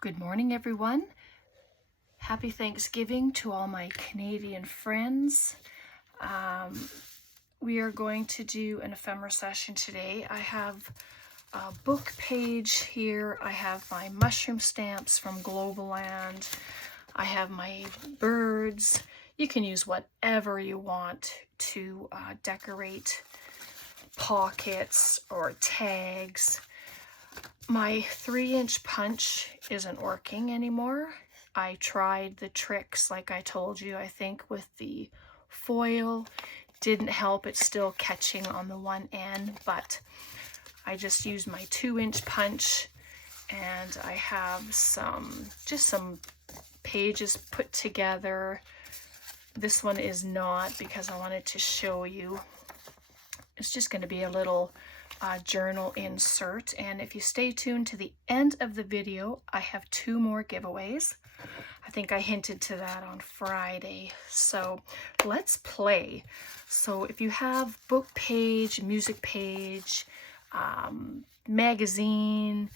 Good morning, everyone. Happy Thanksgiving to all my Canadian friends. We are going to do an ephemera session today. I have a book page here. I have my mushroom stamps from Global Land. I have my birds. You can use whatever you want to decorate pockets or tags. My 3-inch punch isn't working anymore. I tried the tricks like I told you, I think, with the foil. Didn't help, it's still catching on the one end, but I just used my 2-inch punch, and I have just some pages put together. This one is not, because I wanted to show you. It's just going to be a little journal insert, and if you stay tuned to the end of the video, I have 2 more giveaways. I think I hinted to that on Friday, so let's play. So if you have book page, music page, magazine,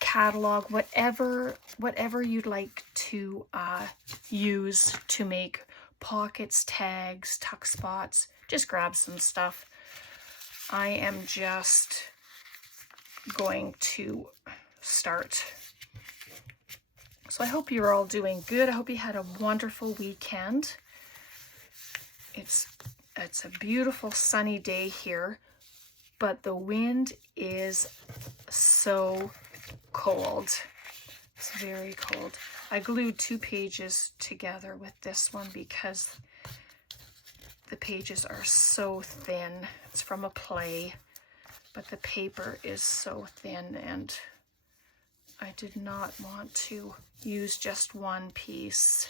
catalog, whatever you'd like to use to make pockets, tags, tuck spots, just grab some stuff. I am just going to start. So I hope you're all doing good. I hope you had a wonderful weekend. It's a beautiful sunny day here, but the wind is so cold. It's very cold. I glued 2 pages together with this one because the pages are so thin. It's from a play, but the paper is so thin, and I did not want to use just one piece.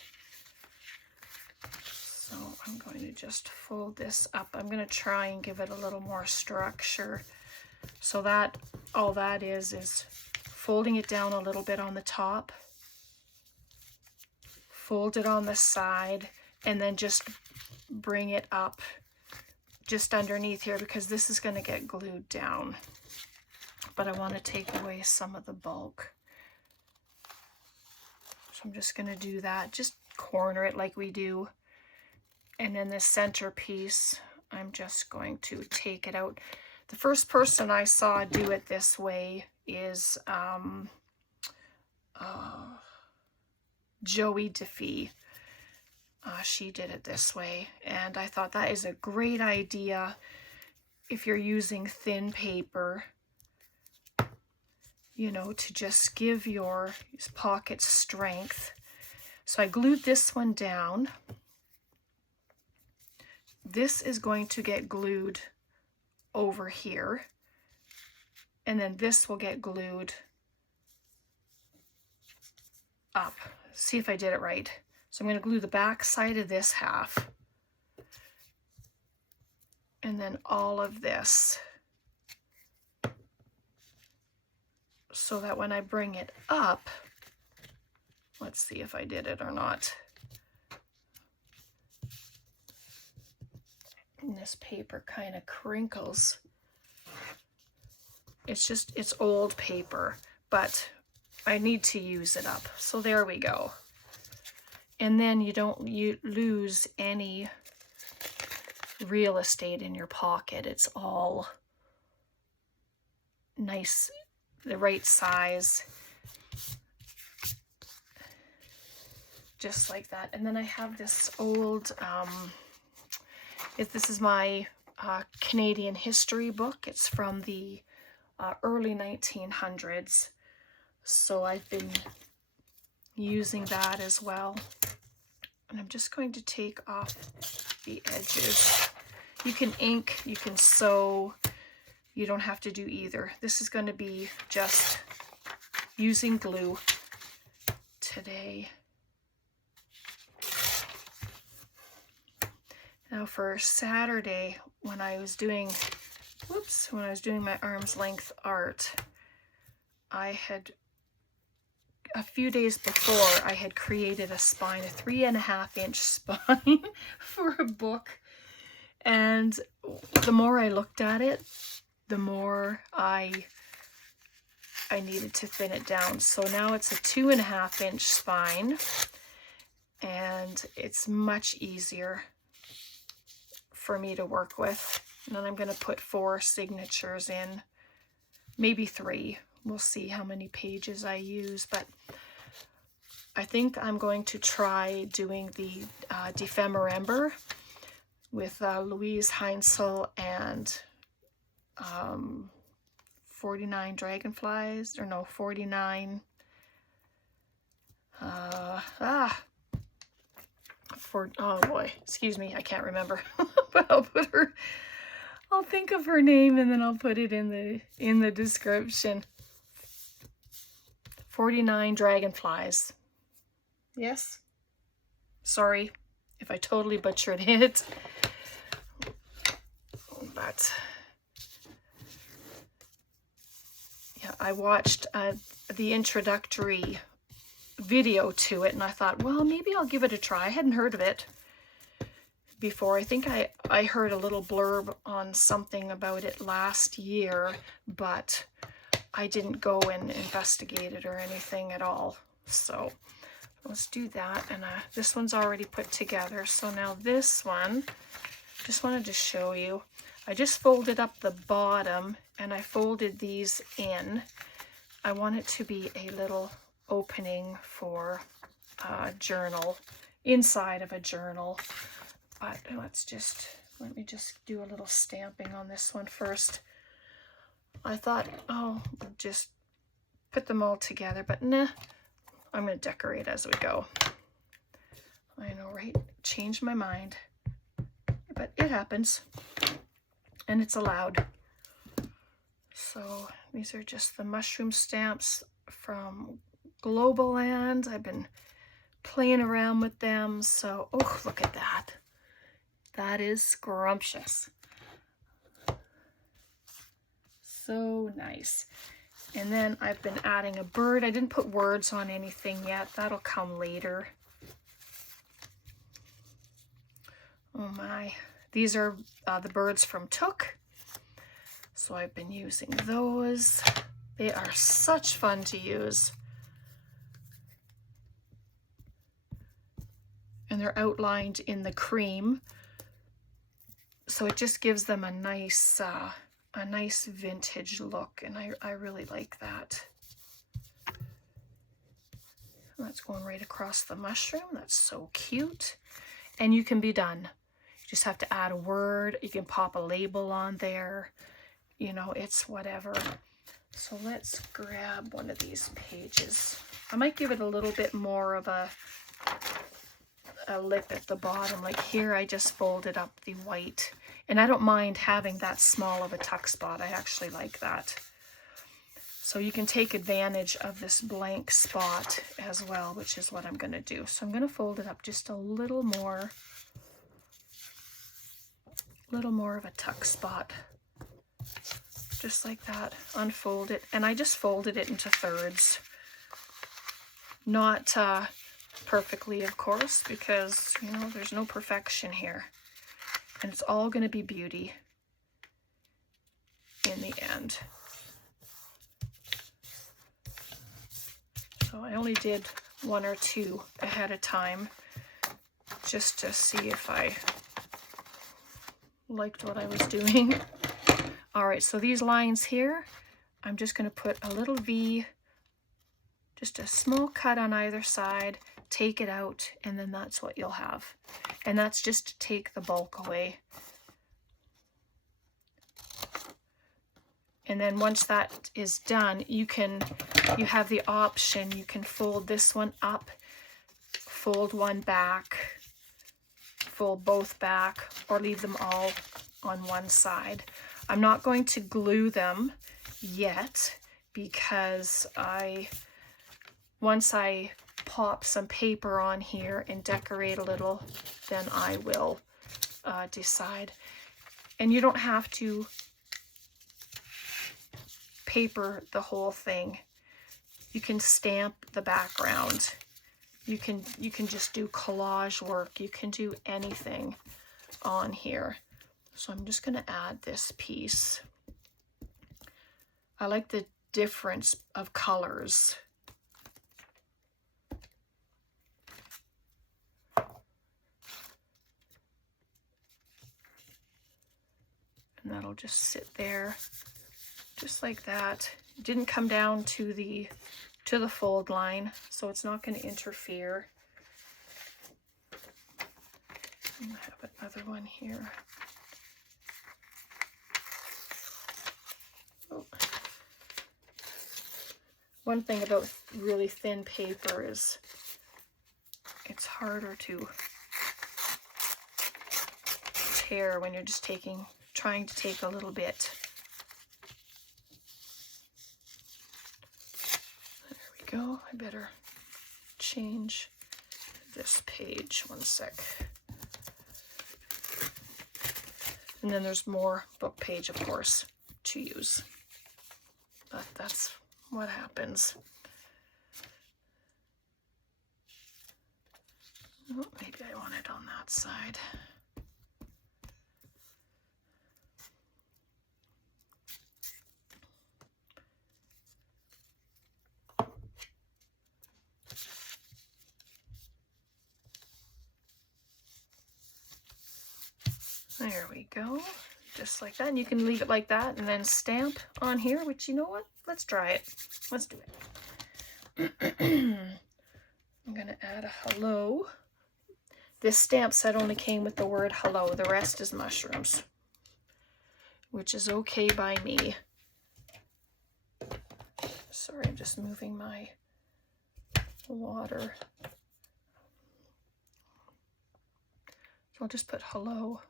So I'm going to just fold this up. I'm going to try and give it a little more structure. So that all that is folding it down a little bit on the top, fold it on the side, and then just bring it up just underneath here, because this is going to get glued down. But I want to take away some of the bulk. So I'm just going to do that. Just corner it like we do. And then the center piece, I'm just going to take it out. The first person I saw do it this way is Joey DeFee. She did it this way, and I thought that is a great idea if you're using thin paper, you know, to just give your pockets strength. So I glued this one down. This is going to get glued over here, and then this will get glued up. See if I did it right. So I'm going to glue the back side of this half, and then all of this, so that when I bring it up, let's see if I did it or not. And this paper kind of crinkles. It's old paper, but I need to use it up. So there we go. And then you lose any real estate in your pocket. It's all nice, the right size, just like that. And then I have this old, this is my Canadian history book. It's from the early 1900s. So I've been using that as well. And I'm just going to take off the edges. You can ink, you can sew, you don't have to do either. This is going to be just using glue today. Now for Saturday, when I was doing my arm's length art, I had, a few days before, I had created a spine, a 3.5-inch spine for a book. And the more I looked at it, the more I I needed to thin it down. So now it's a 2.5-inch spine, and it's much easier for me to work with. And then I'm going to put 4 signatures in, maybe 3. We'll see how many pages I use, but I think I'm going to try doing the Ephemera with Louise Heinzel and 49 dragonflies, or no, 49, oh boy, excuse me, I can't remember, but I'll think of her name and then I'll put it in the description. 49 dragonflies. Yes? Sorry if I totally butchered it. But yeah, I watched the introductory video to it and I thought, well, maybe I'll give it a try. I hadn't heard of it before. I think I heard a little blurb on something about it last year, but I didn't go and investigate it or anything at all. So let's do that. And this one's already put together. So now this one, just wanted to show you. I just folded up the bottom and I folded these in. I want it to be a little opening for a journal, inside of a journal. But let me just do a little stamping on this one first. I thought, oh, I'll just put them all together, but nah, I'm going to decorate as we go. I know, right? Changed my mind, but it happens, and it's allowed. So these are just the mushroom stamps from Global Land. I've been playing around with them, so, oh, look at that. That is scrumptious. So nice. And then I've been adding a bird. I didn't put words on anything yet. That'll come later. Oh my. These are the birds from Took. So I've been using those. They are such fun to use. And they're outlined in the cream. So it just gives them a nice vintage look, and I really like that. That's going right across the mushroom. That's so cute. And you can be done. You just have to add a word. You can pop a label on there. You know, it's whatever. So let's grab one of these pages. I might give it a little bit more of a lip at the bottom. Like here, I just folded up the white. And I don't mind having that small of a tuck spot. I actually like that. So you can take advantage of this blank spot as well, which is what I'm going to do. So I'm going to fold it up just a little more of a tuck spot. Just like that. Unfold it. And I just folded it into thirds. Not perfectly, of course, because, you know, there's no perfection here. And it's all going to be beauty in the end. So I only did 1 or 2 ahead of time just to see if I liked what I was doing. All right, so these lines here, I'm just going to put a little V, just a small cut on either side, take it out, and then that's what you'll have. And that's just to take the bulk away. And then once that is done, you have the option, you can fold this one up, fold one back, fold both back, or leave them all on one side. I'm not going to glue them yet because once I pop some paper on here and decorate a little, then I will decide. And you don't have to paper the whole thing. You can stamp the background. You can just do collage work. You can do anything on here. So I'm just going to add this piece. I like the difference of colors. And that'll just sit there just like that. It didn't come down to the fold line, so it's not going to interfere. I have another one here. Oh. One thing about really thin paper is it's harder to tear when you're just trying to take a little bit. There we go. I better change this page. One sec. And then there's more book page, of course, to use. But that's what happens. Oh, maybe I want it on that side. There we go, just like that. And you can leave it like that and then stamp on here, which, you know what? Let's try it. Let's do it. I'm gonna add a hello. This stamp set only came with the word hello. The rest is mushrooms, which is okay by me. Sorry, I'm just moving my water. So I'll just put hello.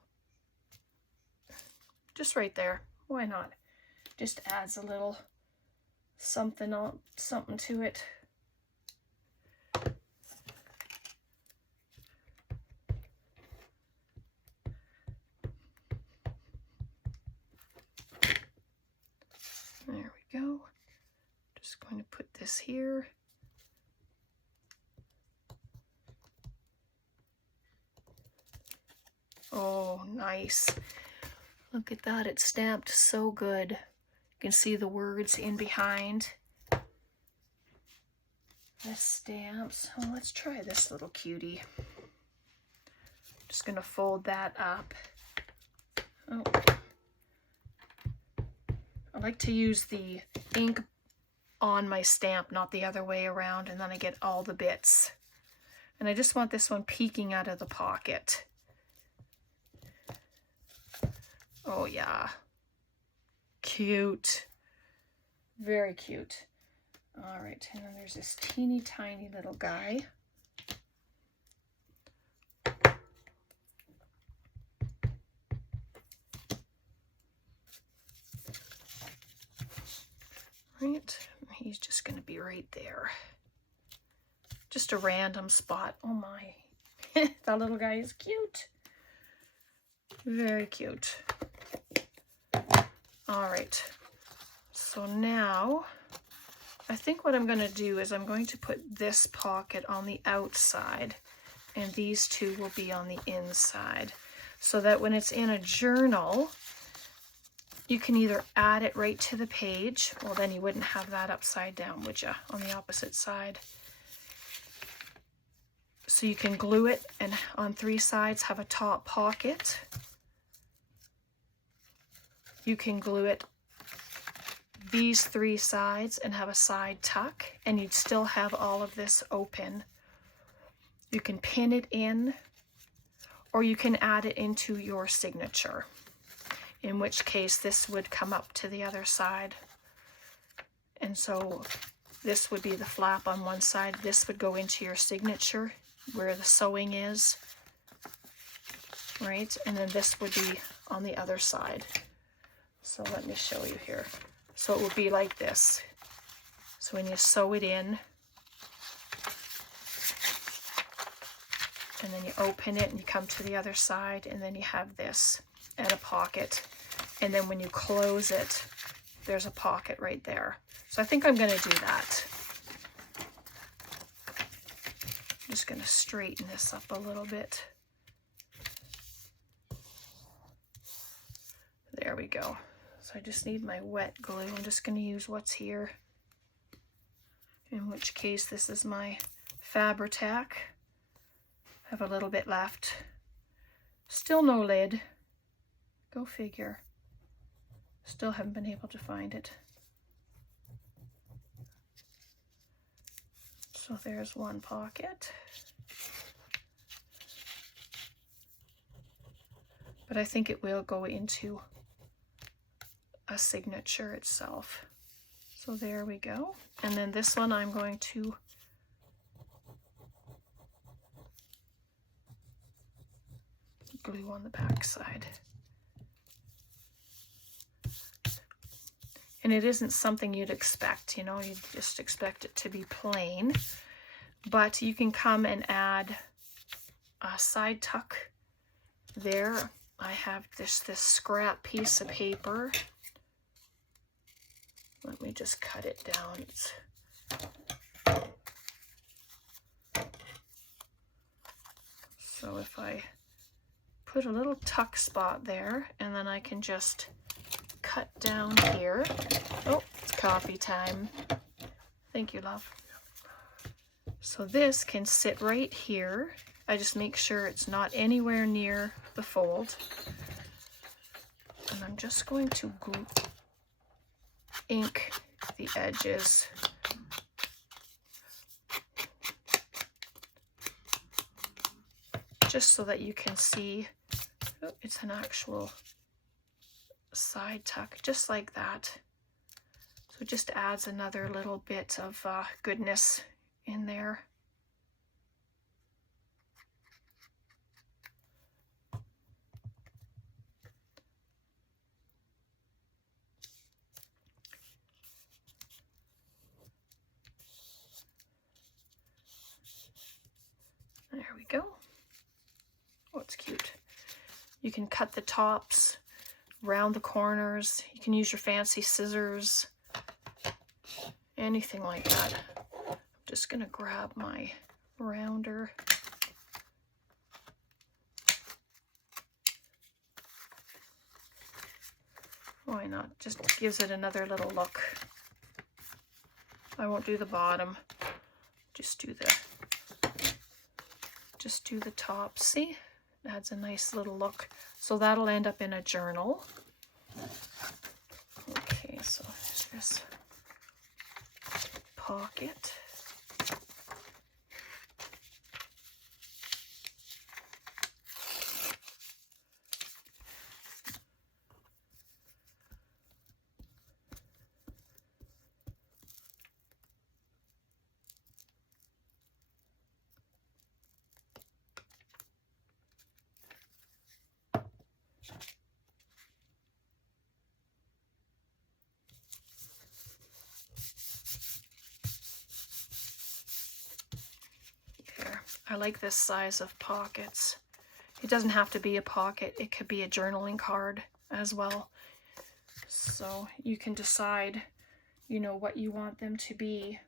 Just right there. Why not? Just adds a little something to it. There we go. Just going to put this here. Oh, nice. Look at that, it's stamped so good. You can see the words in behind the stamps. Oh, let's try this little cutie. Just gonna fold that up. Oh. I like to use the ink on my stamp, not the other way around, and then I get all the bits. And I just want this one peeking out of the pocket. Oh yeah, cute, very cute. All right, and then there's this teeny tiny little guy. Right, he's just gonna be right there. Just a random spot. Oh my, that little guy is cute. Very cute. All right, so now I think what I'm going to do is I'm going to put this pocket on the outside and these two will be on the inside, so that when it's in a journal, you can either add it right to the page. Well, then you wouldn't have that upside down, would you, on the opposite side? So you can glue it and on 3 sides have a top pocket. You can glue it these 3 sides and have a side tuck, and you'd still have all of this open. You can pin it in, or you can add it into your signature, in which case this would come up to the other side. And so this would be the flap on one side. This would go into your signature where the sewing is, right? And then this would be on the other side. So let me show you here. So it would be like this. So when you sew it in, and then you open it and you come to the other side, and then you have this and a pocket. And then when you close it, there's a pocket right there. So I think I'm going to do that. I'm just going to straighten this up a little bit. There we go. So I just need my wet glue. I'm just going to use what's here, in which case this is my Fabri-Tac. I have a little bit left. Still no lid. Go figure. Still haven't been able to find it. So there's one pocket. But I think it will go into a signature itself. So there we go. And then this one I'm going to glue on the back side. And it isn't something you'd expect, you know, you'd just expect it to be plain. But you can come and add a side tuck there. I have this scrap piece of paper. Let me just cut it down. So if I put a little tuck spot there, and then I can just cut down here. Oh, it's coffee time. Thank you, love. So this can sit right here. I just make sure it's not anywhere near the fold. And I'm just going to glue, ink the edges. Just so that you can see, oh, it's an actual side tuck, just like that. So it just adds another little bit of goodness in there. There we go. Oh, it's cute. You can cut the tops, round the corners. You can use your fancy scissors, anything like that. I'm just gonna grab my rounder. Why not? Just gives it another little look. I won't do the bottom. Just do the top. See? It adds a nice little look. So that'll end up in a journal. Okay, so there's this pocket. I like this size of pockets. It doesn't have to be a pocket. It could be a journaling card as well. So you can decide, you know, what you want them to be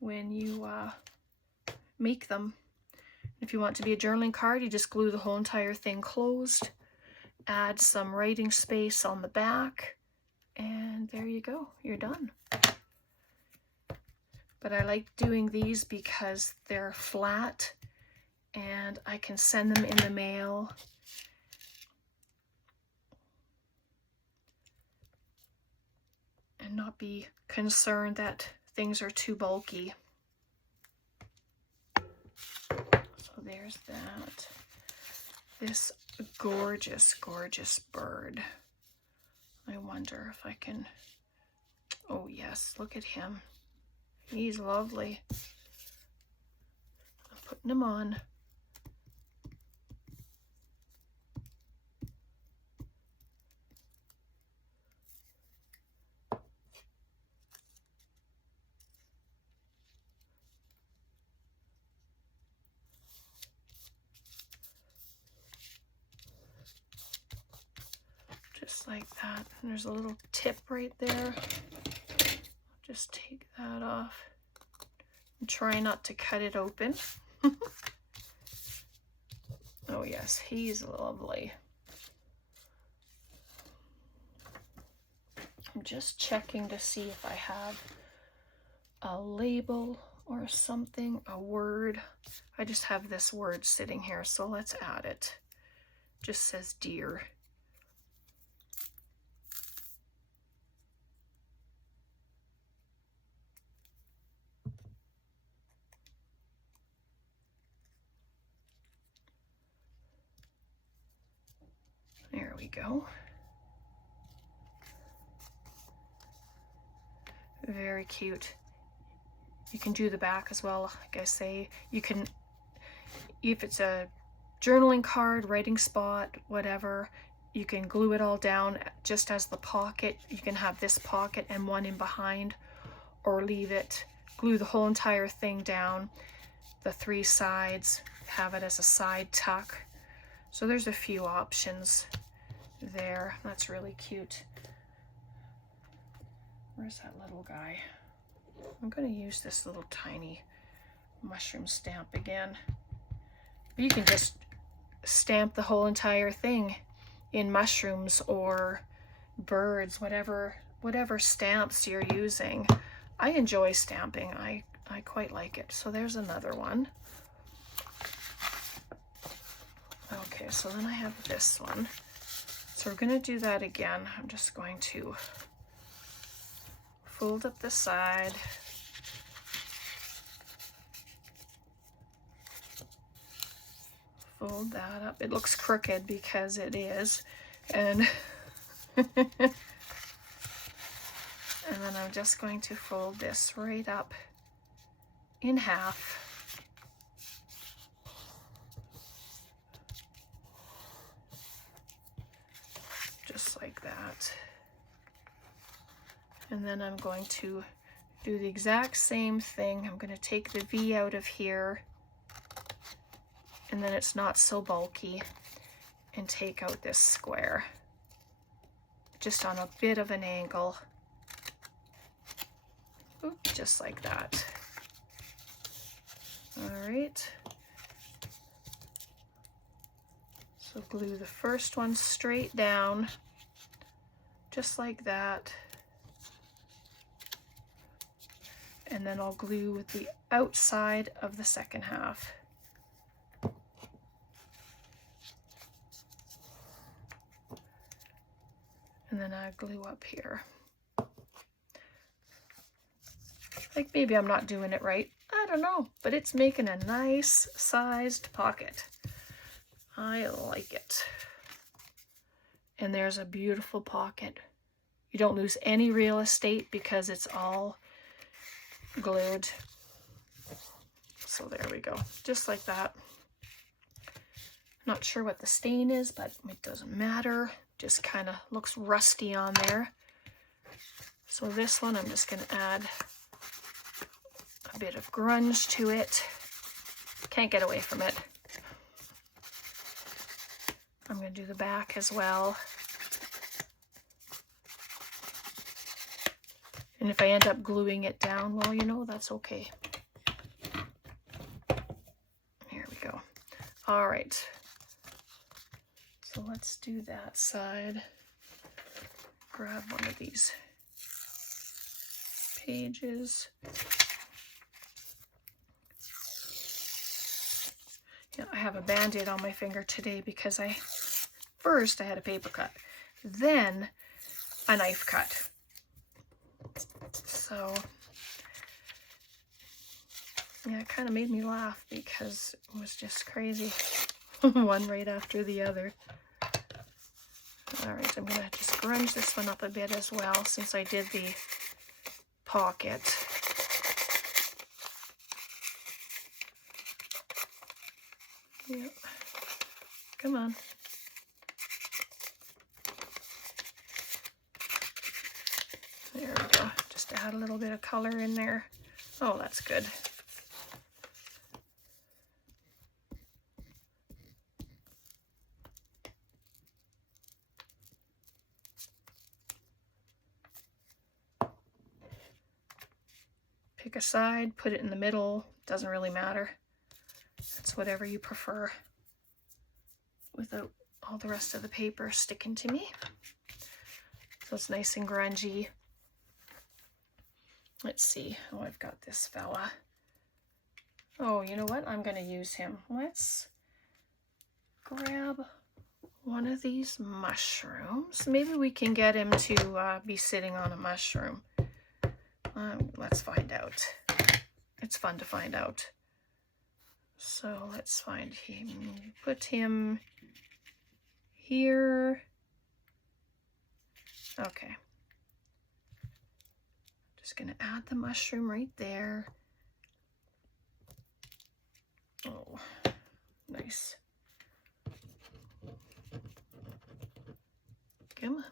when you make them. If you want to be a journaling card, you just glue the whole entire thing closed, add some writing space on the back, and there you go. You're done. But I like doing these because they're flat and I can send them in the mail. And not be concerned that things are too bulky. So there's that. This gorgeous, gorgeous bird. I wonder if I can, oh yes, look at him. He's lovely. I'm putting him on. Just like that. And there's a little tip right there. Just take that off and try not to cut it open. Oh yes, he's lovely. I'm just checking to see if I have a label or something, a word. I just have this word sitting here, so let's add it. Just says deer. There we go. Very cute. You can do the back as well. Like I say, you can, if it's a journaling card, writing spot, whatever, you can glue it all down just as the pocket. You can have this pocket and one in behind, or leave it, glue the whole entire thing down, the 3 sides, have it as a side tuck. So there's a few options there. That's really cute. Where's that little guy? I'm going to use this little tiny mushroom stamp again. You can just stamp the whole entire thing in mushrooms or birds, whatever stamps you're using. I enjoy stamping. I quite like it. So there's another one. Okay, so then I have this one. So we're going to do that again. I'm just going to fold up the side. Fold that up. It looks crooked because it is. And and then I'm just going to fold this right up in half. Just like that. And then I'm going to do the exact same thing. I'm going to take the V out of here, and then it's not so bulky, and take out this square just on a bit of an angle. Oop, just like that. All right. So glue the first one straight down, just like that. And then I'll glue with the outside of the second half. And then I glue up here. Like maybe I'm not doing it right. I don't know, but it's making a nice sized pocket. I like it. And there's a beautiful pocket. You don't lose any real estate because it's all glued. So there we go, just like that. Not sure what the stain is, but it doesn't matter. Just kind of looks rusty on there. So this one, I'm just going to add a bit of grunge to it. Can't get away from it. I'm going to do the back as well. And if I end up gluing it down, well, you know, that's okay. Here we go. All right. So let's do that side. Grab one of these pages. Yeah, I have a Band-Aid on my finger today because first I had a paper cut, then a knife cut. So yeah, it kind of made me laugh because it was just crazy. One right after the other. All right, I'm gonna just grunge this one up a bit as well since I did the pocket. Yep. Come on. There we go. Just add a little bit of color in there. Oh, that's good. Pick a side, put it in the middle, doesn't really matter. It's whatever you prefer without all the rest of the paper sticking to me. So it's nice and grungy. Let's see. Oh, I've got this fella. Oh, you know what? I'm going to use him. Let's grab one of these mushrooms. Maybe we can get him to be sitting on a mushroom. Let's find out. It's fun to find out. So let's find him. Put him here. Okay. Just going to add the mushroom right there. Oh, nice. Come on.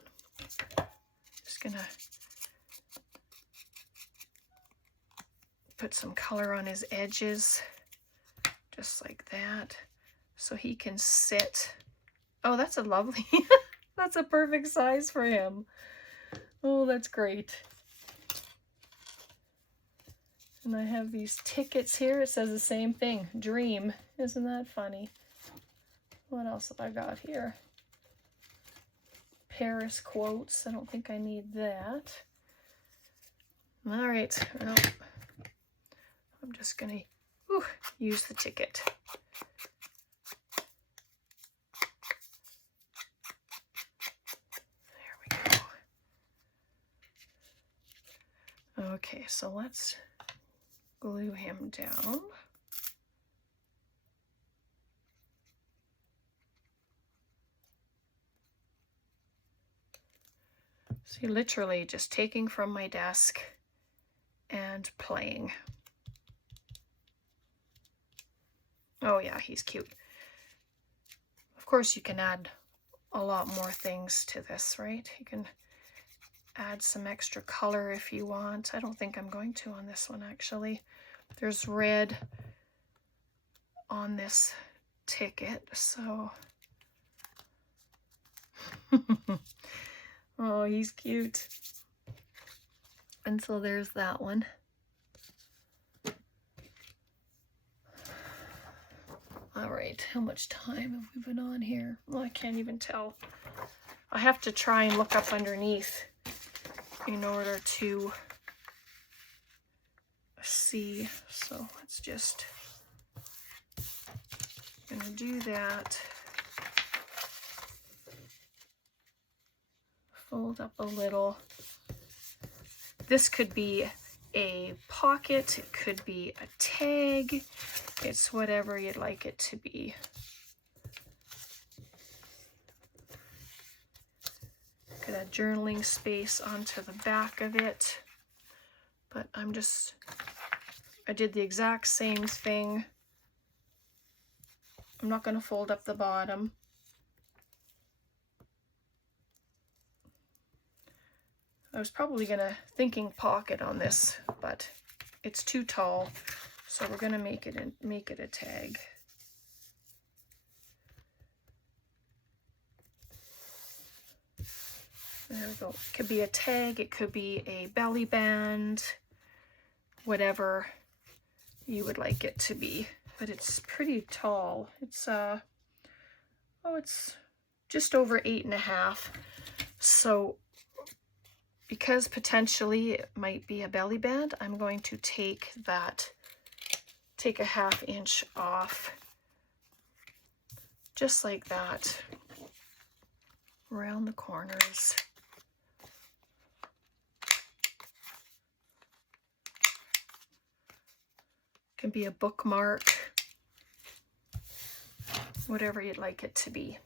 Just going to put some color on his edges, just like that, so he can sit. Oh, that's a lovely, that's a perfect size for him. Oh, that's great. And I have these tickets here. It says the same thing, dream. Isn't that funny? What else have I got here? Paris quotes. I don't think I need that. All right. Well, I'm just going to use the ticket. There we go. Okay, so let's glue him down. See, literally just taking from my desk and playing. Oh yeah, he's cute. Of course, you can add a lot more things to this, right? You can add some extra color if you want. I don't think I'm going to on this one, actually. There's red on this ticket, so... Oh, he's cute. And so there's that one. All right, how much time have we been on here? Well, I can't even tell. I have to try and look up underneath in order to see. So let's just, gonna do that. Fold up a little. This could be a pocket, it could be a tag, it's whatever you'd like it to be. Could add journaling space onto the back of it, but I did the exact same thing. I'm not going to fold up the bottom. I was probably thinking pocket on this, but it's too tall, so we're gonna make it a tag. There we go. It could be a tag, it could be a belly band, whatever you would like it to be. But it's pretty tall. It's it's just over 8.5. So because potentially it might be a belly band, I'm going to take a 1/2 inch off, just like that, around the corners. Can be a bookmark, whatever you'd like it to be.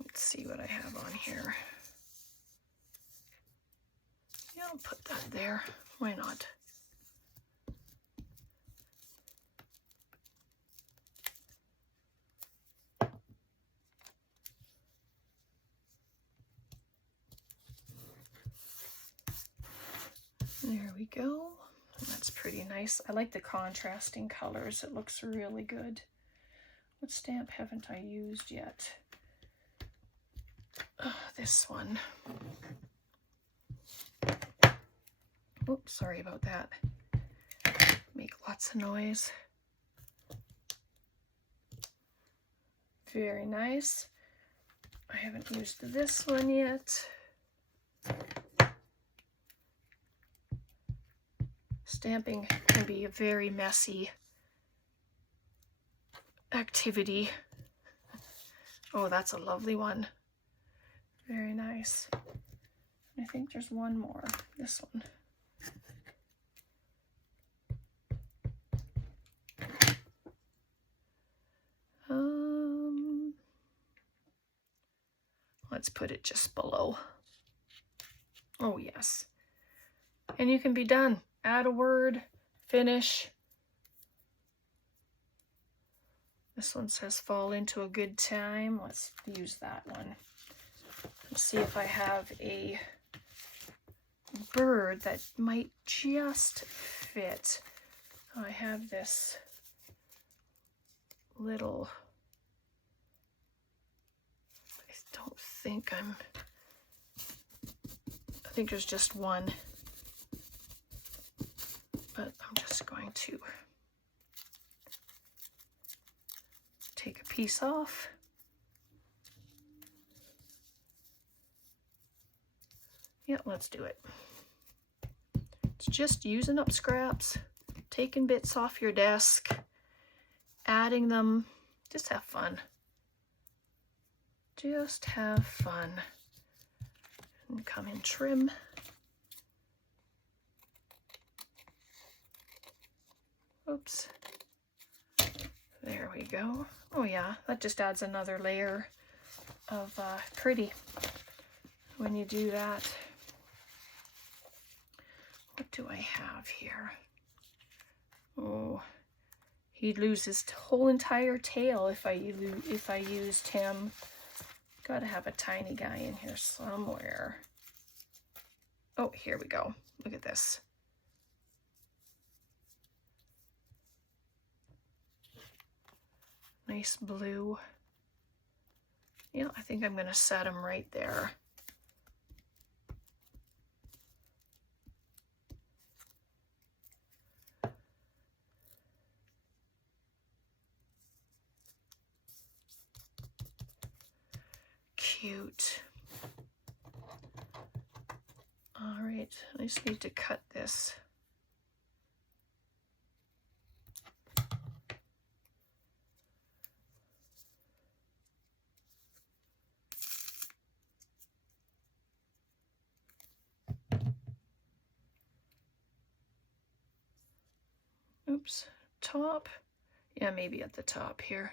Let's see what I have on here. Yeah, I'll put that there. Why not? There we go. That's pretty nice. I like the contrasting colors. It looks really good. What stamp haven't I used yet? This one. Oops, sorry about that. Make lots of noise. Very nice. I haven't used this one yet. Stamping can be a very messy activity. Oh, that's a lovely one. Very nice. I think there's one more, this one. Let's put it just below. Oh yes. And you can be done. Add a word, finish. This one says fall into a good time. Let's use that one. Let's see if I have a bird that might just fit. I have this little, I think there's just one, but I'm just going to take a piece off. Yeah, let's do it. It's just using up scraps, taking bits off your desk, adding them. Just have fun. Just have fun. And come in trim. Oops. There we go. Oh yeah, that just adds another layer of pretty when you do that. What do I have here? Oh, he'd lose his whole entire tail if I used him. Gotta have a tiny guy in here somewhere. Oh, here we go. Look at this. Nice blue. Yeah, I think I'm gonna set him right there. Cute. All right, I just need to cut this. Oops, top. Yeah, maybe at the top here.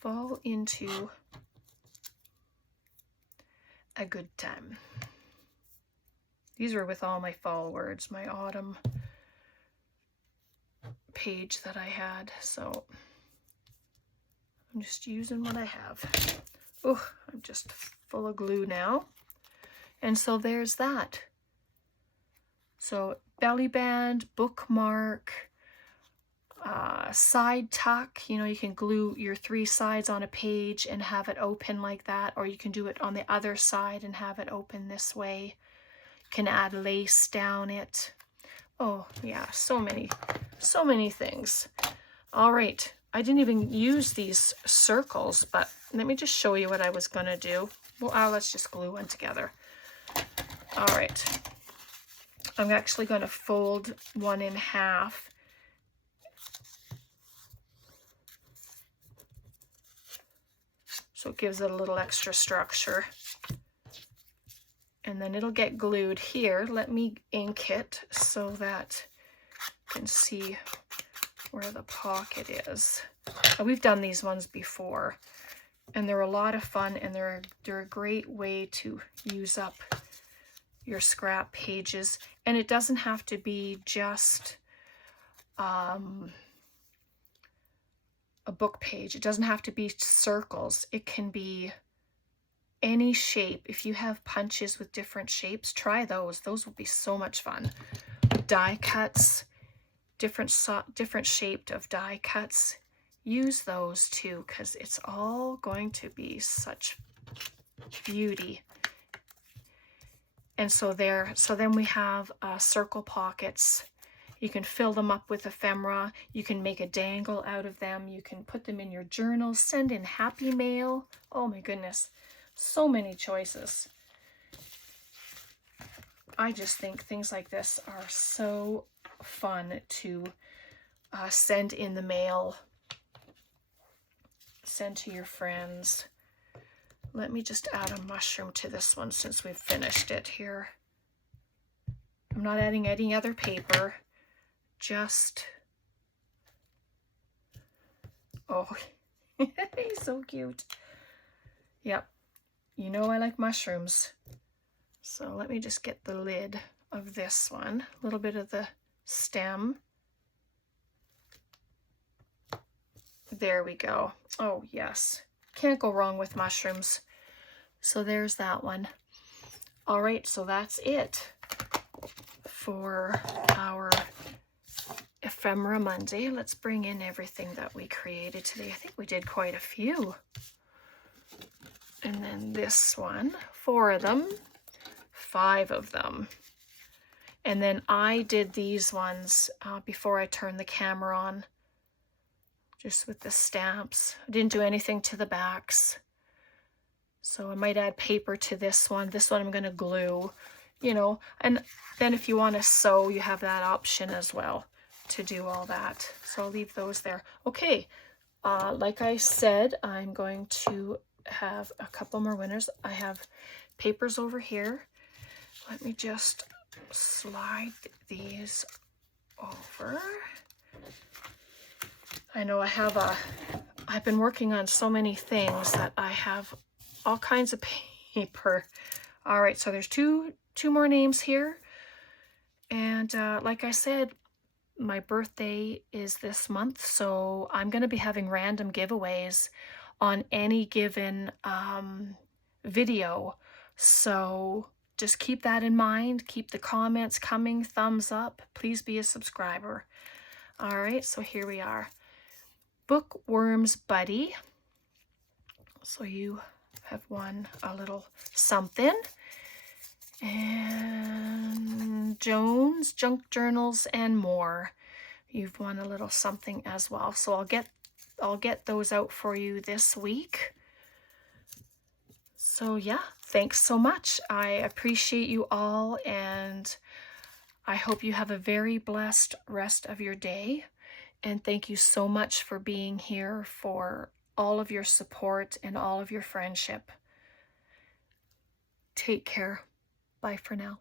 Fall into a good time. These are with all my fall words, my autumn page that I had, so I'm just using what I have. Oh, I'm just full of glue now. And so there's that. So belly band, bookmark, side tuck. You know, you can glue your 3 sides on a page and have it open like that, or you can do it on the other side and have it open this way. You can add lace down it. Oh yeah, so many things. All right, I didn't even use these circles, but let me just show you what I was gonna do. Well, let's just glue one together. All right, I'm actually gonna fold one in half. So it gives it a little extra structure. And then it'll get glued here. Let me ink it so that you can see where the pocket is. We've done these ones before, and they're a lot of fun, and they're a great way to use up your scrap pages. And it doesn't have to be just a book page. It doesn't have to be circles. It can be any shape. If you have punches with different shapes, try those. Those will be so much fun. Die cuts, different shaped of die cuts. Use those too, because it's all going to be such beauty. And so then we have circle pockets, You can fill them up with ephemera. You can make a dangle out of them. You can put them in your journals, send in happy mail. Oh my goodness, so many choices. I just think things like this are so fun to send in the mail, send to your friends. Let me just add a mushroom to this one since we've finished it here. I'm not adding any other paper, just, oh, he's so cute. Yep, you know I like mushrooms. So let me just get the lid of this one, a little bit of the stem. There we go. Oh yes, can't go wrong with mushrooms. So there's that one. All right, so that's it for our Ephemera Monday. Let's bring in everything that we created today. I think we did quite a few. And then this one, 4 of them, 5 of them. And then I did these ones before I turned the camera on, just with the stamps. I didn't do anything to the backs. So I might add paper to this one. This one I'm going to glue, you know, and then if you want to sew, you have that option as well to do all that. So I'll leave those there. Okay, like I said, I'm going to have a couple more winners. I have papers over here. Let me just slide these over. I know I've been working on so many things that I have all kinds of paper. All right, so there's two more names here. And like I said, my birthday is this month, so I'm going to be having random giveaways on any given video. So just keep that in mind. Keep the comments coming, thumbs up. Please be a subscriber. All right, so here we are. Bookworm's Buddy. So you have won a little something. And Jones, Junk Journals, and More. You've won a little something as well. So I'll get those out for you this week. So yeah, thanks so much. I appreciate you all, and I hope you have a very blessed rest of your day. And thank you so much for being here, for all of your support and all of your friendship. Take care. Bye for now.